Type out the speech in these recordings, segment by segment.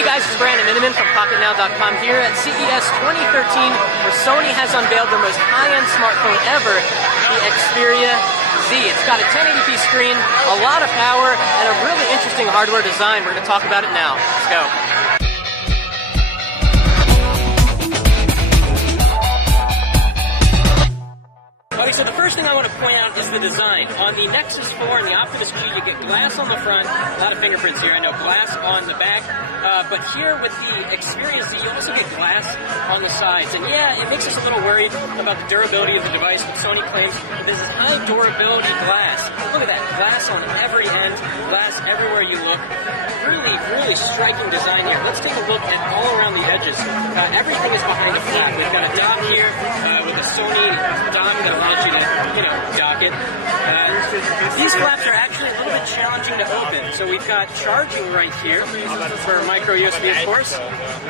Hey guys, it's Brandon Miniman from PocketNow.com here at CES 2013, where Sony has unveiled their most high-end smartphone ever, the Xperia Z. It's got a 1080p screen, a lot of power, and a really interesting hardware design. We're going to talk about it now. Let's go. Okay, so the first thing I want to point out is the design. On the Nexus 4 and the Optimus G, you get glass on the front, a lot of fingerprints here, I know, glass on the back, but here with the Xperia Z, you also get glass on the sides. And yeah, it makes us a little worried about the durability of the device, but Sony claims that this is high durability glass. Look at that, glass on every end, glass everywhere you look. Really, really striking design here. Let's take a look at all around the edges. Everything is behind a flat. We've got a dock here with a Sony dock that allows you to, dock it. These flaps are actually a little bit challenging to open. So we've got charging right here for micro USB, of course.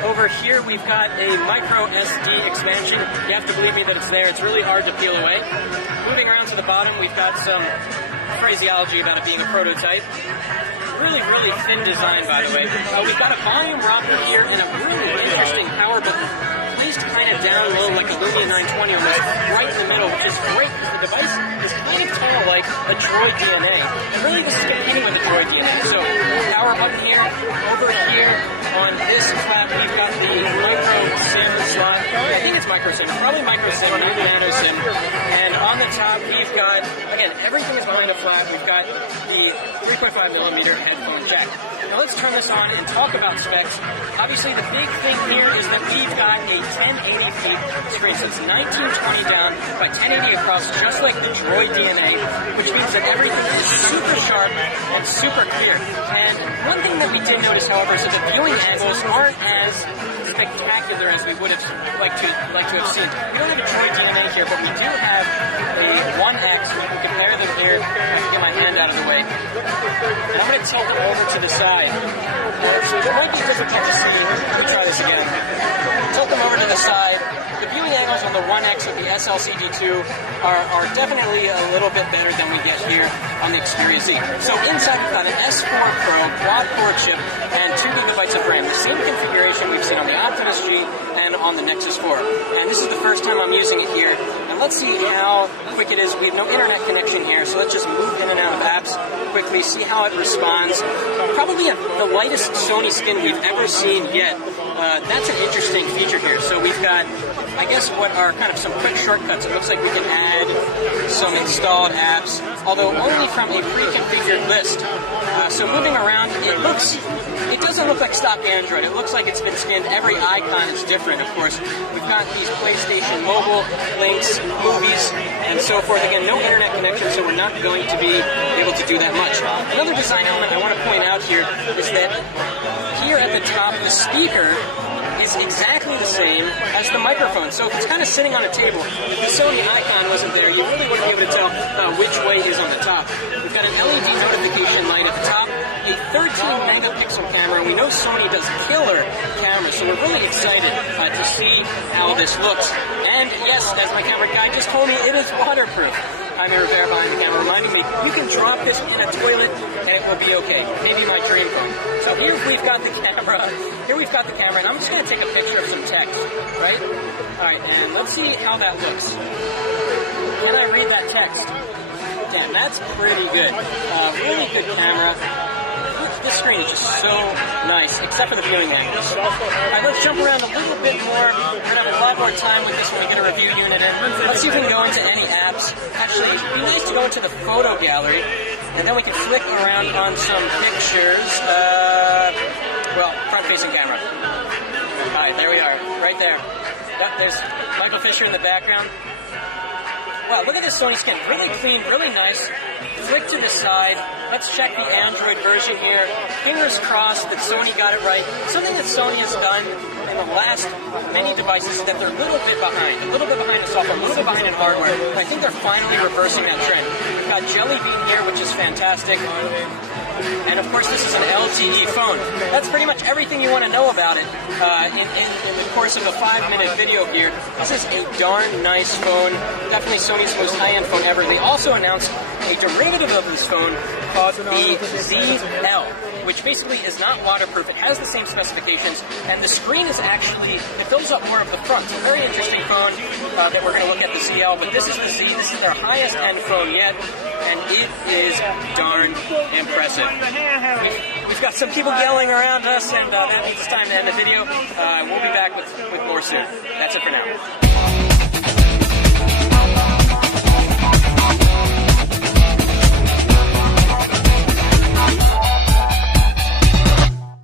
Over here we've got a micro SD expansion. You have to believe me that it's there. It's really hard to peel away. Moving around to the bottom, we've got some phraseology about it being a prototype. Really, really thin design, by the way. We've got a volume rocker here and a really interesting power button placed kind of down low like a Lumia 920 almost, right in the middle, which is great because the device is kind of like a Droid DNA. And really this is competing with a Droid DNA. So, power button here, over here on this flap we've got the micro SIM slot. I think it's micro SIM, probably micro SIM, not nano SIM. And on the top we've got, again, everything is behind a flat. We've got the 3.5mm headphone jack. Now let's turn this on and talk about specs. Obviously the big thing here is that we've got a 1080p screen, so it's 1920 down by 1080 across, just like the Droid DNA, which means that everything is super sharp and super clear. And one thing that we did notice, however, is that the viewing angles aren't as spectacular as we would have liked to have seen. We don't have a Droid DNA here, but we do have a 1X. We can compare them here. I can get my hand out of the way. And I'm going to tilt it over to the side. It might be difficult to see. Let me try this again. Tilt them over to the side. The viewing angles on the 1X with the SLCD2 are definitely a little bit better than we get here on the Xperia Z. So inside we've got an S4 Pro quad-core chip and 2 GB of RAM. The same configuration we've seen on the Optimus G and on the Nexus 4. And this is the first time I'm using it here. And let's see how quick it is. We have no internet connection here, so let's just move in and out of apps quickly, see how it responds. Probably the lightest Sony skin we've ever seen yet. That's an interesting feature here. So we've got, I guess, what are kind of some quick shortcuts. It looks like we can add some installed apps, although only from a pre-configured list. So moving around, it doesn't look like stock Android. It looks like it's been skinned. Every icon is different, of course. We've got these PlayStation Mobile links, movies, and so forth. Again, no internet connection, so we're not going to be able to do that much. Another design element I want to point out here is that here at the top, the speaker is exactly the same as the microphone. So if it's kind of sitting on a table, if the Sony icon wasn't there, you really wouldn't be able to tell which way is on the top. We've got an LED notification light at the top, a 13-megapixel camera, and we know Sony does killer cameras, so we're really excited to see how this looks. And yes, as my camera guy just told me, it is waterproof. Jaime Rivera behind the camera reminding me, you can drop this in a toilet and it will be okay. Maybe my dream phone. So here we've got the camera. And I'm just going to take a picture of some text, right? Alright, and let's see how that looks. Can I read that text? Damn, that's pretty good. Really good camera. This screen is just so nice, except for the viewing angles. Alright, let's jump around a little bit more. We're going to have a lot more time with this when we get a review unit in. Let's see if we can go into any apps. Actually, it would be nice to go into the photo gallery, and then we can flick around on some pictures. Front-facing camera. Alright, there we are, right there. Yep, there's Michael Fisher in the background. Wow, look at this Sony skin. Really clean, really nice. Flick to the side. Let's check the Android version here. Fingers crossed that Sony got it right. Something that Sony has done in the last many devices is that they're a little bit behind in software, a little bit behind in hardware. And I think they're finally reversing that trend. We've got Jelly Bean here, which is fantastic. And of course, this is an LTE phone. That's pretty much everything you want to know about it in the course of a 5-minute video here. This is a darn nice phone. Definitely Sony's most high-end phone ever. They also announced a a derivative of this phone called the ZL, which basically is not waterproof. It has the same specifications, and the screen is actually, it fills up more of the front. It's a very interesting phone that we're going to look at, the ZL, but this is the Z. This is their highest end phone yet, and it is darn impressive. We've got some people yelling around us, and that means it's time to end the video. We'll be back with more soon. That's it for now.